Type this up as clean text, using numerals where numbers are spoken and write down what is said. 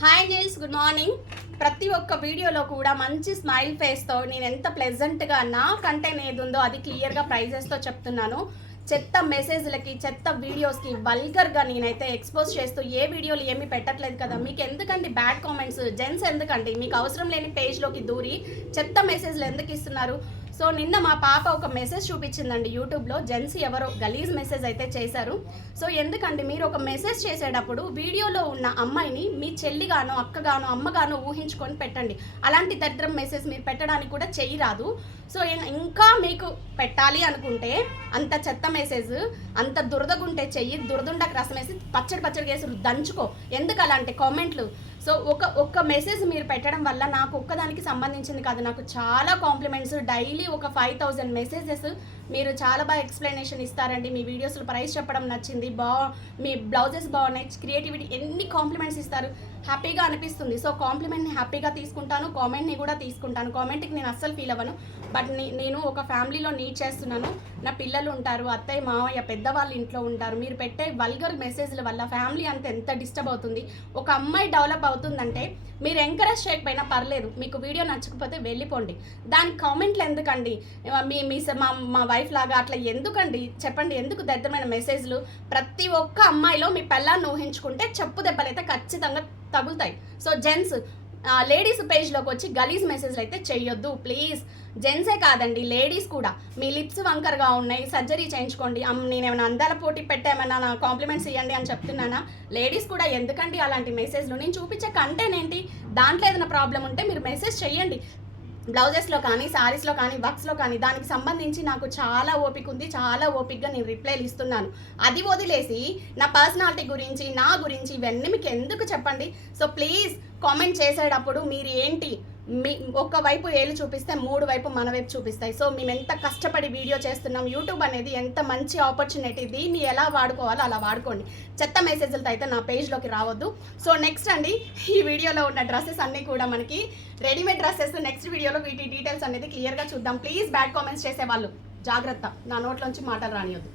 Hi Niels, good morning. ప్రతి ఒక్క వీడియోలో కూడా మంచి స్మైల్ ఫేస్తో నేను ఎంత ప్లెజెంట్గా నా కంటెంట్ ఏది ఉందో అది క్లియర్గా ప్రైజెస్తో చెప్తున్నాను. చెత్త మెసేజ్లకి, చెత్త వీడియోస్కి వల్గర్గా నేనైతే ఎక్స్పోజ్ చేస్తూ ఏ వీడియోలు ఏమీ పెట్టట్లేదు కదా. మీకు ఎందుకండి బ్యాడ్ కామెంట్స్? జెంట్స్ ఎందుకండి మీకు అవసరం లేని పేజ్లోకి దూరి చెత్త మెసేజ్లు ఎందుకు ఇస్తున్నారు? సో నిన్న మా పాప ఒక మెసేజ్ చూపించిందండి యూట్యూబ్లో. జెంట్స్ ఎవరో గలీజ్ మెసేజ్ అయితే చేశారు. సో ఎందుకండి మీరు ఒక మెసేజ్ చేసేటప్పుడు వీడియోలో ఉన్న అమ్మాయిని మీ చెల్లిగానో, అక్కగానో, అమ్మగానో ఊహించుకొని పెట్టండి. అలాంటి దరిద్రం మెసేజ్ మీరు పెట్టడానికి కూడా చెయ్యరాదు. సో ఇంకా మీకు పెట్టాలి అనుకుంటే అంత చెత్త మెసేజ్, అంత దురదగుంటే చెయ్యి, దురదుండకు రసం వేసి పచ్చడి వేసి దంచుకో. ఎందుకు అలాంటి కామెంట్లు? సో ఒక్క మెసేజ్ మీరు పెట్టడం వల్ల నాకు ఒక్కదానికి సంబంధించింది కాదు, నాకు చాలా కాంప్లిమెంట్స్, డైలీ ఒక 5000 మెసేజెస్. మీరు చాలా బాగా ఎక్స్ప్లెనేషన్ ఇస్తారండి, మీ వీడియోస్లో ప్రైస్ చెప్పడం నచ్చింది, మీ బ్లౌజెస్ బాగున్నాయి, క్రియేటివిటీ, ఎన్ని కాంప్లిమెంట్స్ ఇస్తారు, హ్యాపీగా అనిపిస్తుంది. సో కాంప్లిమెంట్ని హ్యాపీగా తీసుకుంటాను, కామెంట్ని కూడా తీసుకుంటాను. కామెంట్కి నేను అస్సలు ఫీల్ అవ్వను. బట్ నేను ఒక ఫ్యామిలీలో నీడ్ చేస్తున్నాను. నా పిల్లలు ఉంటారు, అత్తయ్య మావయ్య పెద్దవాళ్ళు ఇంట్లో ఉంటారు. మీరు పెట్టే వల్గర్ మెసేజ్ల వల్ల ఫ్యామిలీ అంతా ఎంత డిస్టర్బ్ అవుతుంది. ఒక అమ్మాయి డెవలప్ అవుతుందంటే మీరు ఎంకరేజ్ చేయకపోయినా పర్లేదు, మీకు వీడియో నచ్చకపోతే వెళ్ళిపోండి. దానికి కామెంట్లు ఎందుకండి? మా వైఫ్ లాగా అట్లా ఎందుకండి చెప్పండి? ఎందుకు దరిద్రమైన మెసేజ్లు? ప్రతి ఒక్క అమ్మాయిలో మీ పిల్లాన్ని ఊహించుకుంటే చెప్పు దెబ్బలైతే ఖచ్చితంగా తగులుతాయి. సో జెంట్స్ లేడీస్ పేజ్లోకి వచ్చి గలీజ్ మెసేజ్లు అయితే చెయ్యొద్దు ప్లీజ్. జెంట్సే కాదండి, లేడీస్ కూడా. మీ లిప్స్ వంకరగా ఉన్నాయి, సర్జరీ చేయించుకోండి. నేనేమైనా అందాల పోటీ పెట్టేమన్నా నా కాంప్లిమెంట్స్ ఇవ్వండి అని చెప్తున్నానా? లేడీస్ కూడా ఎందుకండి అలాంటి మెసేజ్లు? నేను చూపించే కంటెంట్ ఏంటి? దాంట్లో ఏదైనా ప్రాబ్లం ఉంటే మీరు మెసేజ్ చెయ్యండి. బ్లౌజెస్లో కానీ, శారీస్లో కానీ, వర్క్స్లో కానీ దానికి సంబంధించి నాకు చాలా ఓపిక ఉంది. చాలా ఓపికగా నేను రిప్లైలు ఇస్తున్నాను. అది వదిలేసి నా పర్సనాలిటీ గురించి, నా గురించి ఇవన్నీ మీకు ఎందుకు చెప్పండి? సో ప్లీజ్ కామెంట్ చేసేటప్పుడు మీరు ఏంటి, ఒక్క వైపు ఏళ్ళు చూపిస్తే 3 వైపు మన వైపు చూపిస్తాయి. సో మేము ఎంత కష్టపడి వీడియో చేస్తున్నాం. యూట్యూబ్ అనేది ఎంత మంచి ఆపర్చునిటీ, దీన్ని ఎలా వాడుకోవాలో అలా వాడుకోండి. చెత్త మెసేజ్లతో అయితే నా పేజ్లోకి రావద్దు. సో నెక్స్ట్ అండి, ఈ వీడియోలో ఉన్న డ్రెస్సెస్ అన్నీ కూడా మనకి రెడీమేడ్ డ్రెస్సెస్. నెక్స్ట్ వీడియోలో వీటి డీటెయిల్స్ అనేది క్లియర్గా చూద్దాం. ప్లీజ్ బ్యాడ్ కామెంట్స్ చేసేవాళ్ళు జాగ్రత్త, నా నోట్లోంచి మాటలు రానియొద్దు.